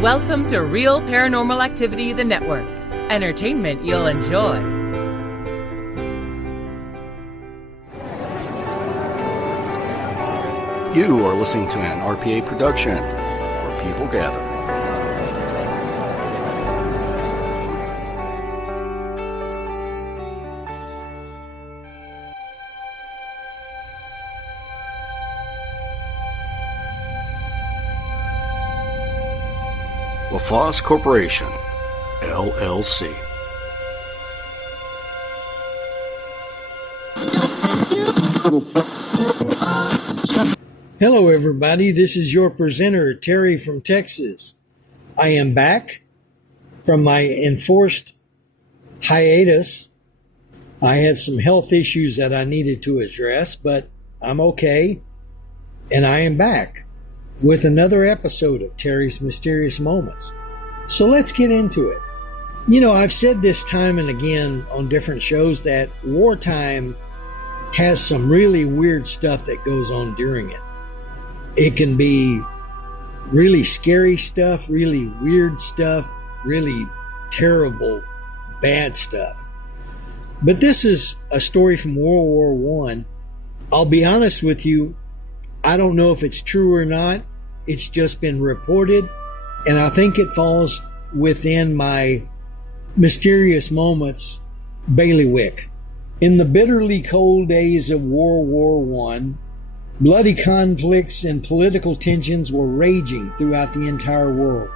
Welcome to Real Paranormal Activity, the network. Entertainment you'll enjoy. You are listening to an RPA production, where people gather. LaFosse Corporation, LLC. Hello, everybody. This is your presenter, Terry from Texas. I am back from my enforced hiatus. I had some health issues that I needed to address, but I'm okay. And I am back with another episode of Terry's Mysterious Moments. So let's get into it. You know, I've said this time and again on different shows that wartime has some really weird stuff that goes on during it. It can be really scary stuff, really weird stuff, really terrible, bad stuff. But this is a story from World War I. I'll be honest with you, I don't know if it's true or not. It's just been reported, and I think it falls within my mysterious moments bailiwick. In the bitterly cold days of World War I, bloody conflicts and political tensions were raging throughout the entire world.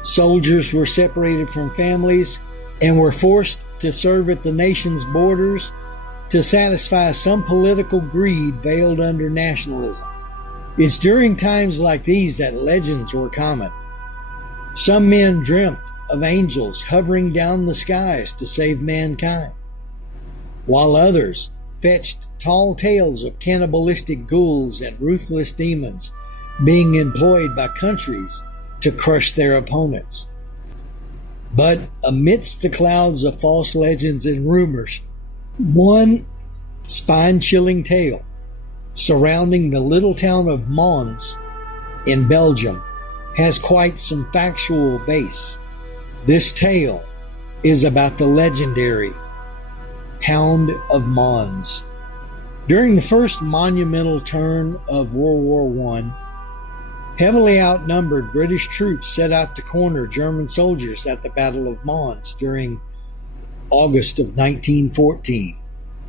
Soldiers were separated from families and were forced to serve at the nation's borders to satisfy some political greed veiled under nationalism. It's during times like these that legends were common. Some men dreamt of angels hovering down the skies to save mankind, while others fetched tall tales of cannibalistic ghouls and ruthless demons being employed by countries to crush their opponents. But amidst the clouds of false legends and rumors, one spine-chilling tale surrounding the little town of Mons in Belgium has quite some factual base. This tale is about the legendary Hound of Mons. During the first monumental turn of World War I, heavily outnumbered British troops set out to corner German soldiers at the Battle of Mons during August of 1914.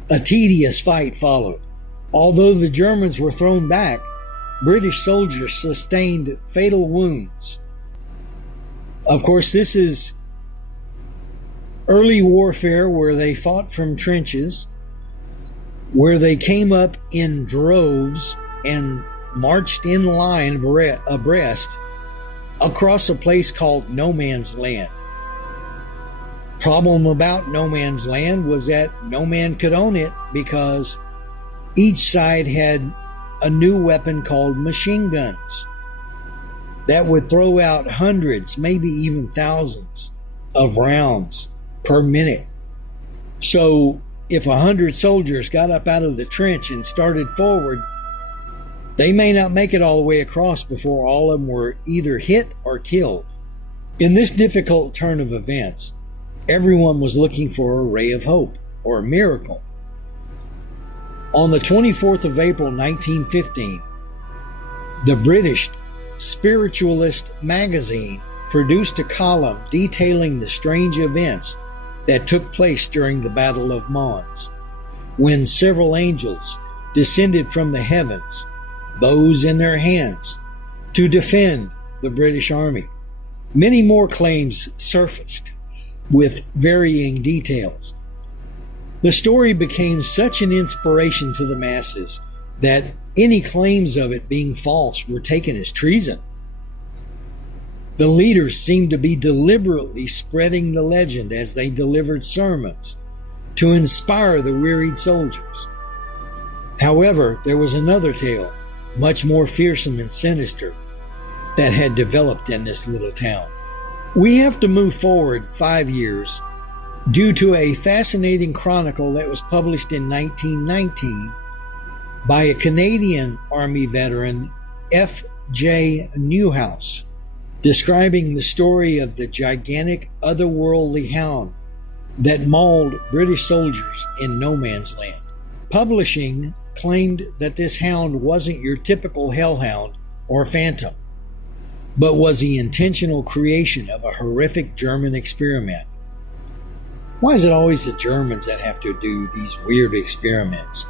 A tedious fight followed. Although the Germans were thrown back, British soldiers sustained fatal wounds. Of course, this is early warfare where they fought from trenches, where they came up in droves and marched in line abreast across a place called No Man's Land. Problem about No Man's Land was that no man could own it because each side had a new weapon called machine guns that would throw out hundreds, maybe even thousands of rounds per minute. So if 100 soldiers got up out of the trench and started forward, they may not make it all the way across before all of them were either hit or killed. In this difficult turn of events, everyone was looking for a ray of hope or a miracle. On the 24th of April 1915, the British spiritualist magazine produced a column detailing the strange events that took place during the Battle of Mons, when several angels descended from the heavens, bows in their hands, to defend the British Army. Many more claims surfaced with varying details. The story became such an inspiration to the masses that any claims of it being false were taken as treason. The leaders seemed to be deliberately spreading the legend as they delivered sermons to inspire the wearied soldiers. However, there was another tale, much more fearsome and sinister, that had developed in this little town. We have to move forward 5 years due to a fascinating chronicle that was published in 1919 by a Canadian Army veteran, F.J. Newhouse. describing the story of the gigantic otherworldly hound that mauled British soldiers in no man's land. Publishing claimed that this hound wasn't your typical hellhound or phantom, but was the intentional creation of a horrific German experiment. Why is it always the Germans that have to do these weird experiments?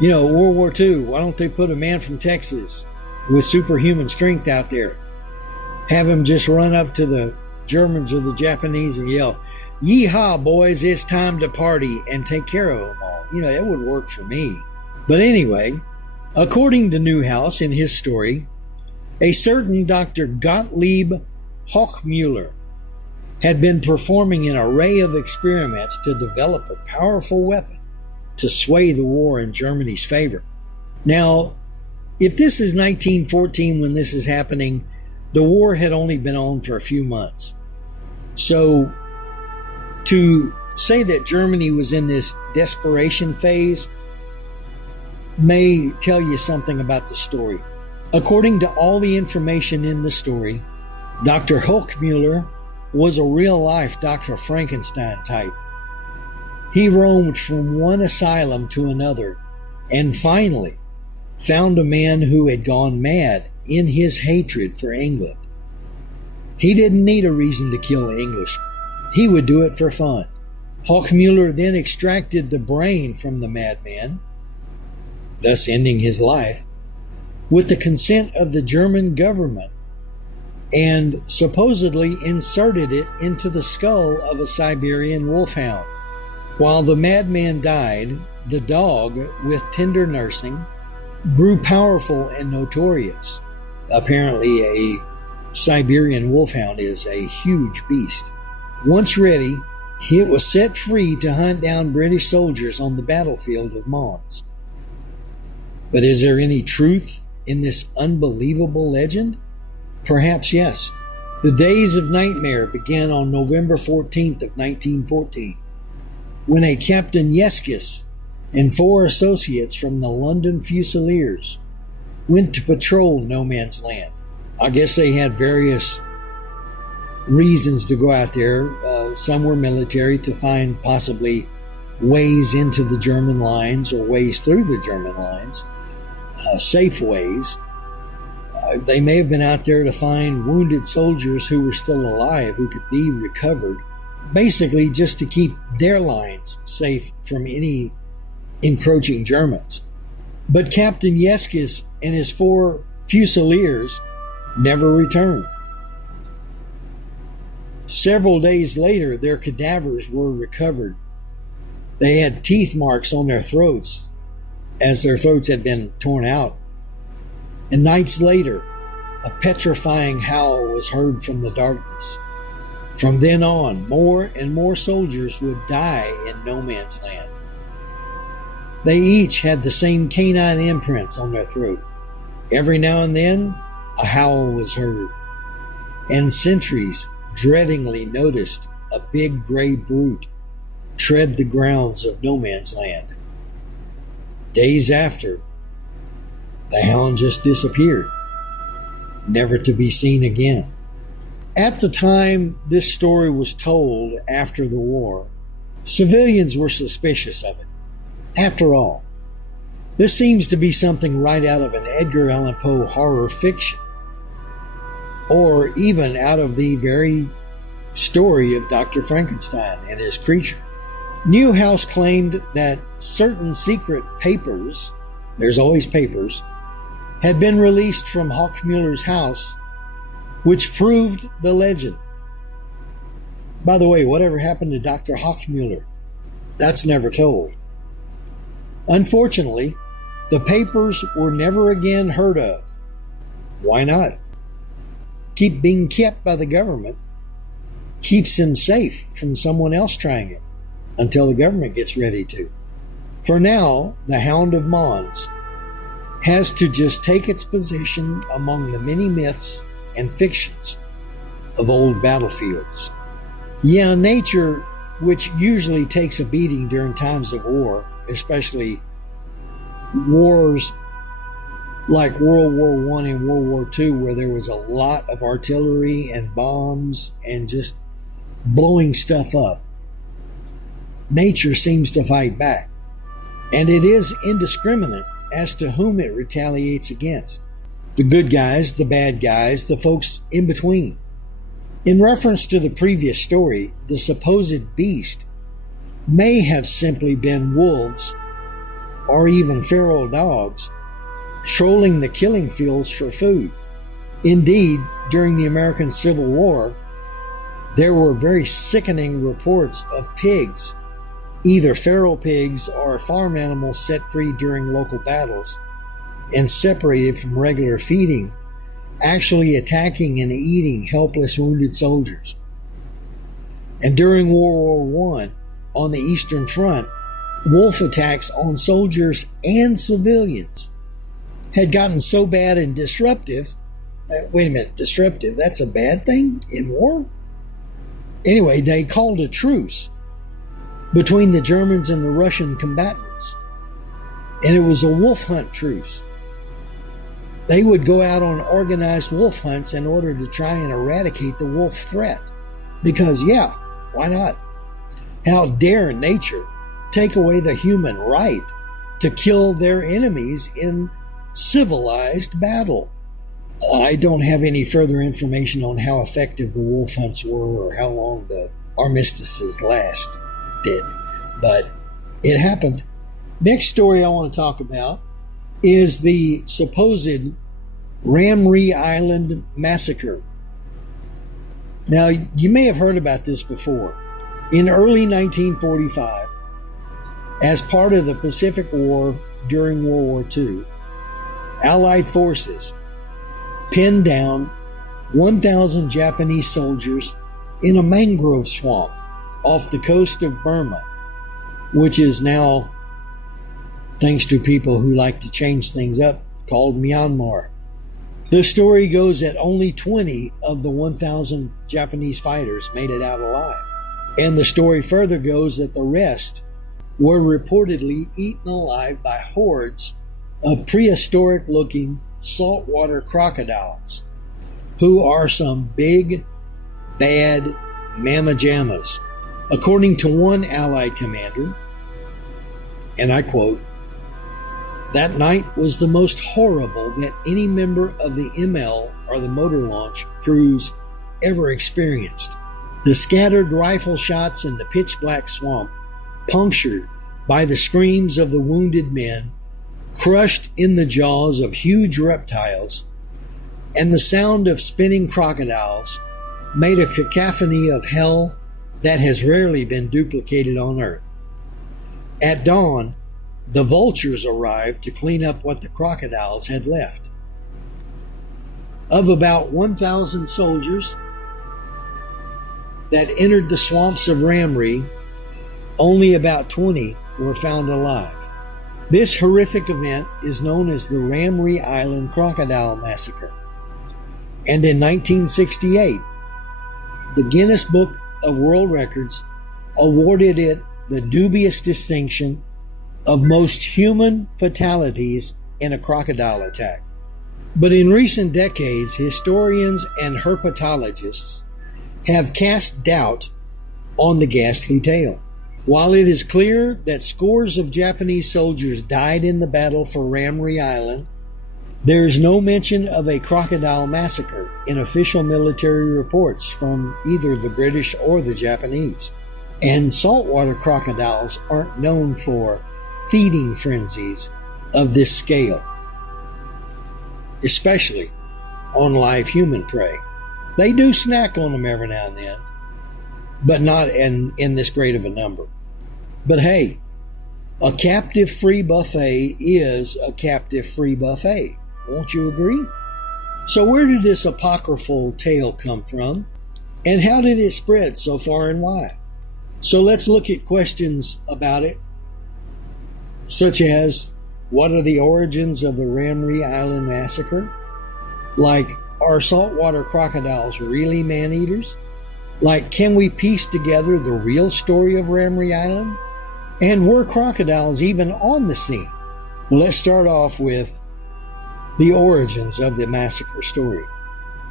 You know, World War II, why don't they put a man from Texas with superhuman strength out there? Have him just run up to the Germans or the Japanese and yell, "Yeehaw, boys, it's time to party," and take care of them all. You know, that would work for me. But anyway, according to Newhouse in his story, a certain Dr. Gottlieb Hochmuller had been performing an array of experiments to develop a powerful weapon to sway the war in Germany's favor. Now, if this is 1914 when this is happening, the war had only been on for a few months. So to say that Germany was in this desperation phase may tell you something about the story. According to all the information in the story, Dr. Hochmuller was a real-life Dr. Frankenstein type. He roamed from one asylum to another and finally found a man who had gone mad in his hatred for England. He didn't need a reason to kill Englishmen. He would do it for fun. Hochmuller then extracted the brain from the madman, thus ending his life, with the consent of the German government, and supposedly inserted it into the skull of a Siberian wolfhound. While the madman died, the dog, with tender nursing, grew powerful and notorious. Apparently, a Siberian wolfhound is a huge beast. Once ready, it was set free to hunt down British soldiers on the battlefield of Mons. But is there any truth in this unbelievable legend? Perhaps yes. The days of nightmare began on November 14th of 1914, when a Captain Yeskis and 4 associates from the London Fusiliers went to patrol no man's land. I guess they had various reasons to go out there. Some were military, to find possibly ways into the German lines or ways through the German lines, safe ways. They may have been out there to find wounded soldiers who were still alive, who could be recovered, basically just to keep their lines safe from any encroaching Germans. But Captain Yeskis and his 4 Fusiliers never returned. Several days later, their cadavers were recovered. They had teeth marks on their throats, as their throats had been torn out. And nights later, a petrifying howl was heard from the darkness. From then on, more and more soldiers would die in no man's land. They each had the same canine imprints on their throat. Every now and then, a howl was heard, and sentries dreadingly noticed a big gray brute tread the grounds of no man's land. Days after, the hound just disappeared, never to be seen again. At the time this story was told after the war, civilians were suspicious of it. After all, this seems to be something right out of an Edgar Allan Poe horror fiction, or even out of the very story of Dr. Frankenstein and his creature. Newhouse claimed that certain secret papers, there's always papers, had been released from Hochmuller's house, which proved the legend. By the way, whatever happened to Dr. Hochmuller? That's never told. Unfortunately, the papers were never again heard of. Why not? Keep being kept by the government keeps him safe from someone else trying it until the government gets ready to. For now, the Hound of Mons has to just take its position among the many myths and fictions of old battlefields. Yeah, nature, which usually takes a beating during times of war, especially wars like World War I and World War II, where there was a lot of artillery and bombs and just blowing stuff up. Nature seems to fight back, and it is indiscriminate as to whom it retaliates against. The good guys, the bad guys, the folks in between. In reference to the previous story, the supposed beast may have simply been wolves or even feral dogs trolling the killing fields for food. Indeed, during the American Civil War, there were very sickening reports of pigs, either feral pigs or farm animals set free during local battles and separated from regular feeding, actually attacking and eating helpless wounded soldiers. And during World War I, on the Eastern Front, wolf attacks on soldiers and civilians had gotten so bad and disruptive. Wait a minute, disruptive, that's a bad thing in war? Anyway, they called a truce between the Germans and the Russian combatants, and it was a wolf hunt truce. They would go out on organized wolf hunts in order to try and eradicate the wolf threat. Because, yeah, why not? How dare nature take away the human right to kill their enemies in civilized battle? I don't have any further information on how effective the wolf hunts were or how long the armistices lasted, but it happened. Next story I want to talk about is the supposed Ramree Island massacre. Now, you may have heard about this before. In early 1945, as part of the Pacific War during World War II, Allied forces pinned down 1,000 Japanese soldiers in a mangrove swamp off the coast of Burma, which is now, thanks to people who like to change things up, called Myanmar. The story goes that only 20 of the 1,000 Japanese fighters made it out alive. And the story further goes that the rest were reportedly eaten alive by hordes of prehistoric-looking saltwater crocodiles, who are some big, bad mamma jammas. According to one Allied commander, and I quote, "That night was the most horrible that any member of the ML or the motor launch crews ever experienced. The scattered rifle shots in the pitch black swamp, punctured by the screams of the wounded men, crushed in the jaws of huge reptiles, and the sound of spinning crocodiles made a cacophony of hell that has rarely been duplicated on Earth. At dawn, the vultures arrived to clean up what the crocodiles had left. Of about 1,000 soldiers that entered the swamps of Ramree, only about 20 were found alive. This horrific event is known as the Ramree Island Crocodile Massacre. And in 1968, the Guinness Book of World Records awarded it the dubious distinction of most human fatalities in a crocodile attack. But in recent decades, historians and herpetologists have cast doubt on the ghastly tale. While it is clear that scores of Japanese soldiers died in the battle for Ramree Island, there is no mention of a crocodile massacre in official military reports from either the British or the Japanese. And saltwater crocodiles aren't known for feeding frenzies of this scale, especially on live human prey. They do snack on them every now and then, but not in this great of a number. But hey, a captive-free buffet is a captive-free buffet. Won't you agree? So where did this apocryphal tale come from? And how did it spread so far and wide? So let's look at questions about it, such as, what are the origins of the Ramree Island Massacre? Like, are saltwater crocodiles really man-eaters? Like, can we piece together the real story of Ramree Island? And were crocodiles even on the scene? Well, let's start off with, the origins of the massacre story.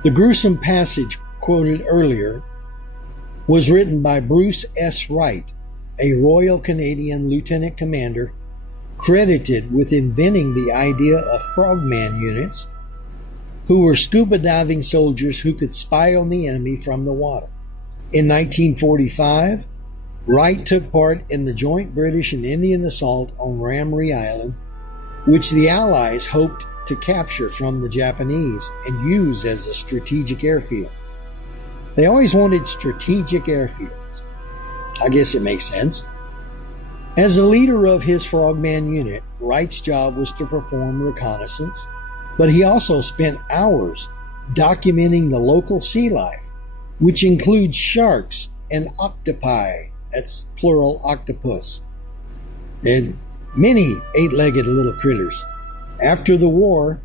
The gruesome passage quoted earlier was written by Bruce S. Wright, a Royal Canadian lieutenant commander credited with inventing the idea of frogman units, who were scuba diving soldiers who could spy on the enemy from the water. In 1945, Wright took part in the joint British and Indian assault on Ramree Island, which the Allies hoped to capture from the Japanese and use as a strategic airfield. They always wanted strategic airfields. I guess it makes sense. As the leader of his frogman unit, Wright's job was to perform reconnaissance, but he also spent hours documenting the local sea life, which includes sharks and octopi, that's plural octopus, and many eight-legged little critters. After the war,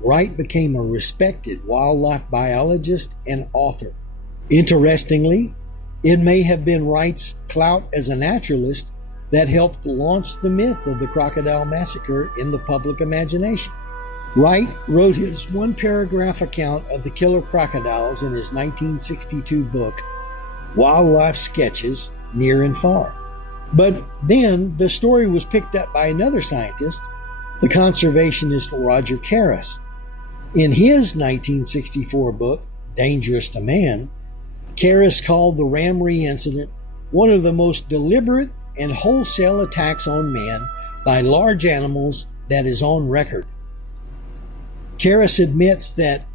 Wright became a respected wildlife biologist and author. Interestingly, it may have been Wright's clout as a naturalist that helped launch the myth of the crocodile massacre in the public imagination. Wright wrote his one-paragraph account of the killer crocodiles in his 1962 book, Wildlife Sketches Near and Far. But then the story was picked up by another scientist, the conservationist Roger Karras. In his 1964 book, Dangerous to Man, Karras called the Ramree incident one of the most deliberate and wholesale attacks on man by large animals that is on record. Karras admits that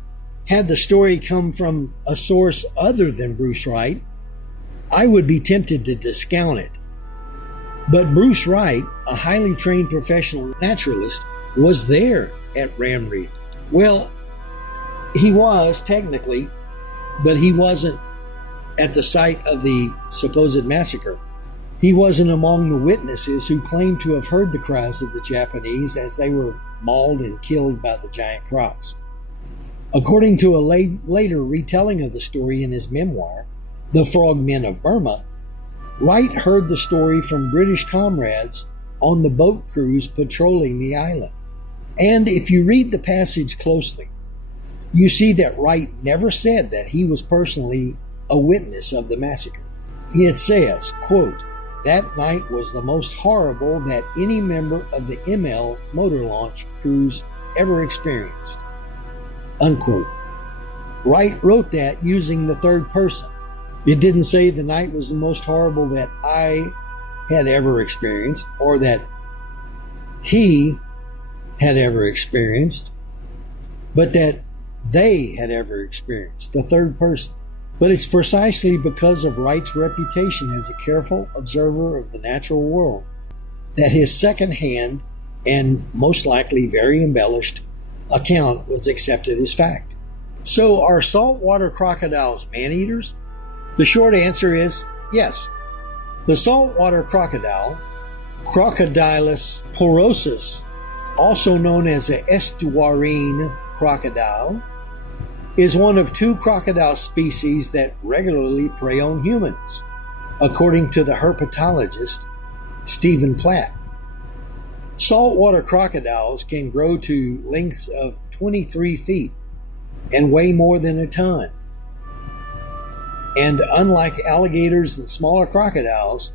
had the story come from a source other than Bruce Wright, I would be tempted to discount it. But Bruce Wright, a highly trained professional naturalist, was there at Ramree. Well, he was technically, but he wasn't at the site of the supposed massacre. He wasn't among the witnesses who claimed to have heard the cries of the Japanese as they were mauled and killed by the giant crocs. According to a later retelling of the story in his memoir, The Frogmen of Burma, Wright heard the story from British comrades on the boat crews patrolling the island. And if you read the passage closely, you see that Wright never said that he was personally a witness of the massacre. It says, quote, "That night was the most horrible that any member of the ML motor launch crews ever experienced," unquote. Wright wrote that using the third person. It didn't say the night was the most horrible that I had ever experienced or that he had ever experienced, but that they had ever experienced, the third person. But it's precisely because of Wright's reputation as a careful observer of the natural world that his second-hand and most likely very embellished account was accepted as fact. So are saltwater crocodiles man-eaters? The short answer is yes. The saltwater crocodile, Crocodilus porosus, also known as an estuarine crocodile, is one of two crocodile species that regularly prey on humans, according to the herpetologist Stephen Platt. Saltwater crocodiles can grow to lengths of 23 feet and weigh more than a ton. And unlike alligators and smaller crocodiles,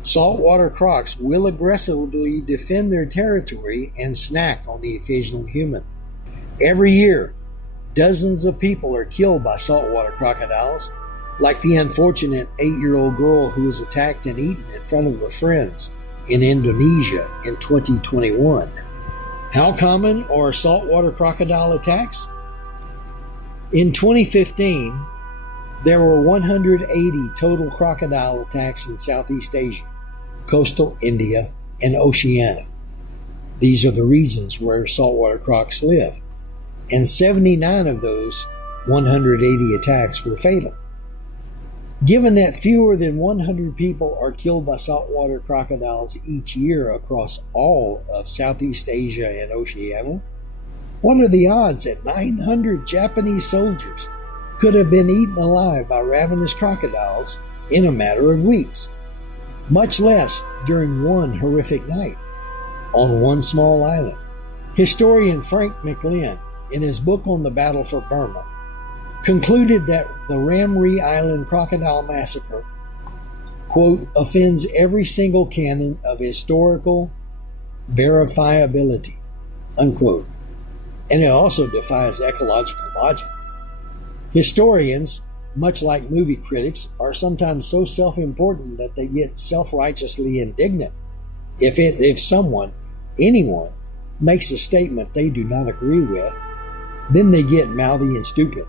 saltwater crocs will aggressively defend their territory and snack on the occasional human. Every year, dozens of people are killed by saltwater crocodiles, like the unfortunate 8-year-old girl who was attacked and eaten in front of her friends in Indonesia in 2021. How common are saltwater crocodile attacks? In 2015, there were 180 total crocodile attacks in Southeast Asia, coastal India, and Oceania. These are the regions where saltwater crocs live. And 79 of those 180 attacks were fatal. Given that fewer than 100 people are killed by saltwater crocodiles each year across all of Southeast Asia and Oceania, what are the odds that 900 Japanese soldiers could have been eaten alive by ravenous crocodiles in a matter of weeks, much less during one horrific night on one small island? Historian Frank McLean, in his book on the battle for Burma, concluded that the Ramree Island crocodile massacre, quote, offends every single canon of historical verifiability, unquote, and it also defies ecological logic. Historians, much like movie critics, are sometimes so self-important that they get self-righteously indignant if someone, anyone, makes a statement they do not agree with. Then they get mouthy and stupid.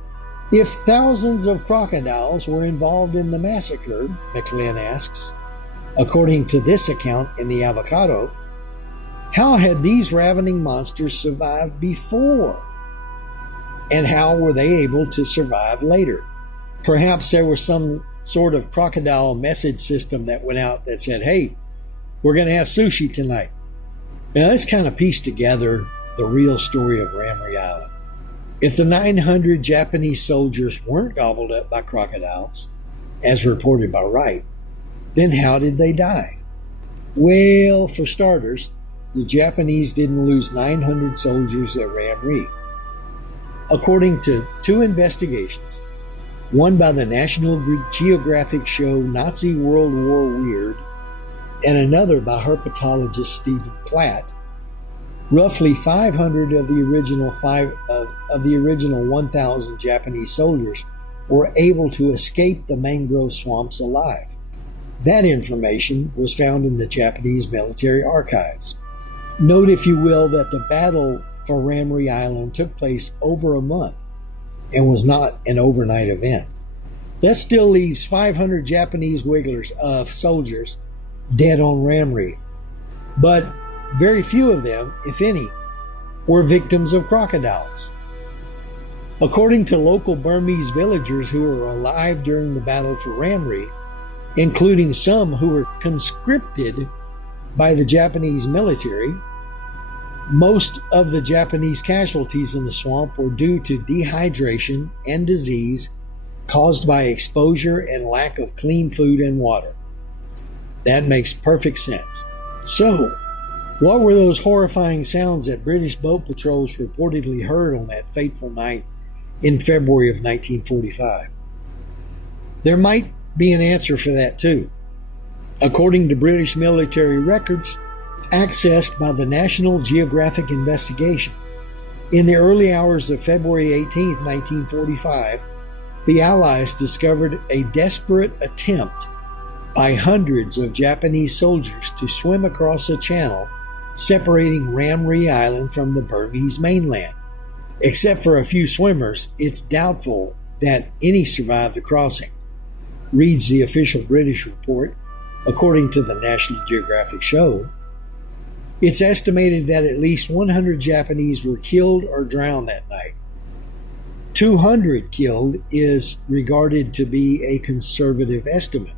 If thousands of crocodiles were involved in the massacre, McLean asks, according to this account in the Avocado, how had these ravening monsters survived before? And how were they able to survive later? Perhaps there was some sort of crocodile message system that went out that said, hey, we're going to have sushi tonight. Now, let's kind of piece together the real story of Ramree Island. If the 900 Japanese soldiers weren't gobbled up by crocodiles, as reported by Wright, then how did they die? Well, for starters, the Japanese didn't lose 900 soldiers at Ramree. According to two investigations, one by the National Geographic show Nazi World War Weird, and another by herpetologist Stephen Platt, roughly 500 of the original 1,000 Japanese soldiers were able to escape the mangrove swamps alive. That information was found in the Japanese military archives. Note, if you will, that the battle for Ramree Island took place over a month and was not an overnight event. That still leaves 500 Japanese wigglers of soldiers dead on Ramree, but very few of them, if any, were victims of crocodiles. According to local Burmese villagers who were alive during the battle for Ramree, including some who were conscripted by the Japanese military, most of the Japanese casualties in the swamp were due to dehydration and disease caused by exposure and lack of clean food and water. That makes perfect sense. So, what were those horrifying sounds that British boat patrols reportedly heard on that fateful night in February of 1945? There might be an answer for that too. According to British military records, accessed by the National Geographic Investigation, in the early hours of February 18, 1945, the Allies discovered a desperate attempt by hundreds of Japanese soldiers to swim across a channel separating Ramree Island from the Burmese mainland. Except for a few swimmers, it's doubtful that any survived the crossing, reads the official British report, according to the National Geographic show. It's estimated that at least 100 Japanese were killed or drowned that night. 200 killed is regarded to be a conservative estimate.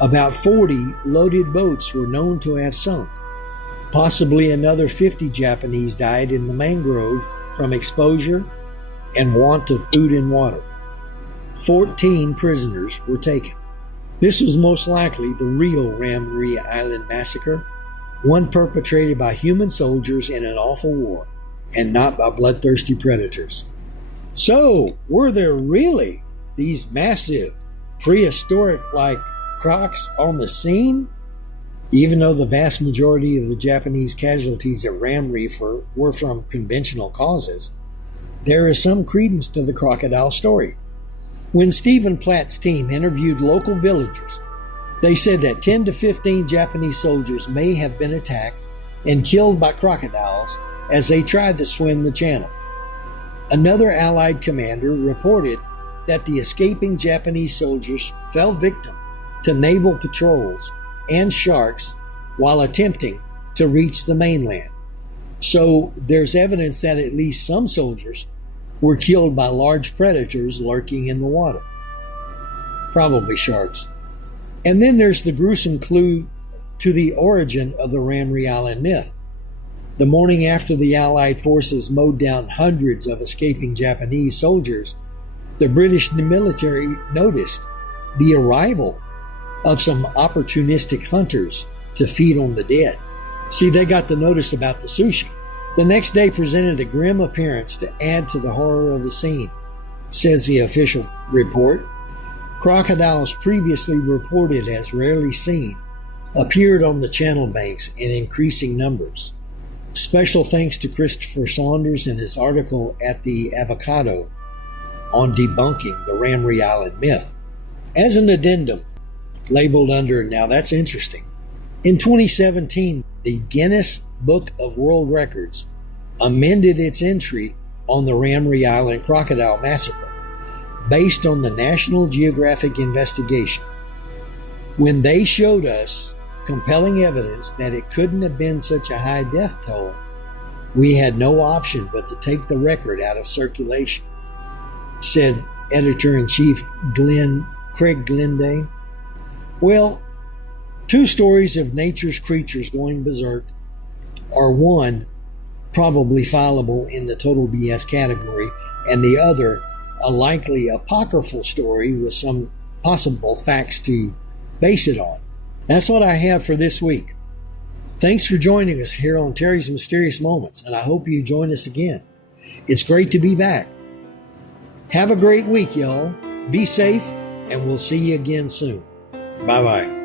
About 40 loaded boats were known to have sunk. Possibly another 50 Japanese died in the mangrove from exposure and want of food and water. 14 prisoners were taken. This was most likely the real Ramree Island massacre, one perpetrated by human soldiers in an awful war, and not by bloodthirsty predators. So, were there really these massive, prehistoric-like crocs on the scene? Even though the vast majority of the Japanese casualties at Ramree were from conventional causes, there is some credence to the crocodile story. When Stephen Platt's team interviewed local villagers, they said that 10 to 15 Japanese soldiers may have been attacked and killed by crocodiles as they tried to swim the channel. Another Allied commander reported that the escaping Japanese soldiers fell victim to naval patrols and sharks while attempting to reach the mainland. So there's evidence that at least some soldiers were killed by large predators lurking in the water. Probably sharks. And then there's the gruesome clue to the origin of the Ramree Island myth. The morning after the Allied forces mowed down hundreds of escaping Japanese soldiers, the British military noticed the arrival of some opportunistic hunters to feed on the dead. See, they got the notice about the sushi, The next day presented a grim appearance to add to the horror of the scene, says the official report. Crocodiles previously reported as rarely seen appeared on the channel banks in increasing numbers. Special thanks to Christopher Saunders and his article at the Avocado on debunking the Ramree Island myth. As an addendum, labeled under Now That's Interesting, in 2017, the Guinness Book of World Records amended its entry on the Ramree Island crocodile massacre based on the National Geographic investigation. When they showed us compelling evidence that it couldn't have been such a high death toll, we had no option but to take the record out of circulation, said Editor-in-Chief Craig Glendale. Well, two stories of nature's creatures going berserk are one probably fileable in the total BS category, and the other a likely apocryphal story with some possible facts to base it on. That's what I have for this week. Thanks for joining us here on Terry's Mysterious Moments, and I hope you join us again. It's great to be back. Have a great week, y'all. Be safe, and we'll see you again soon. Bye-bye.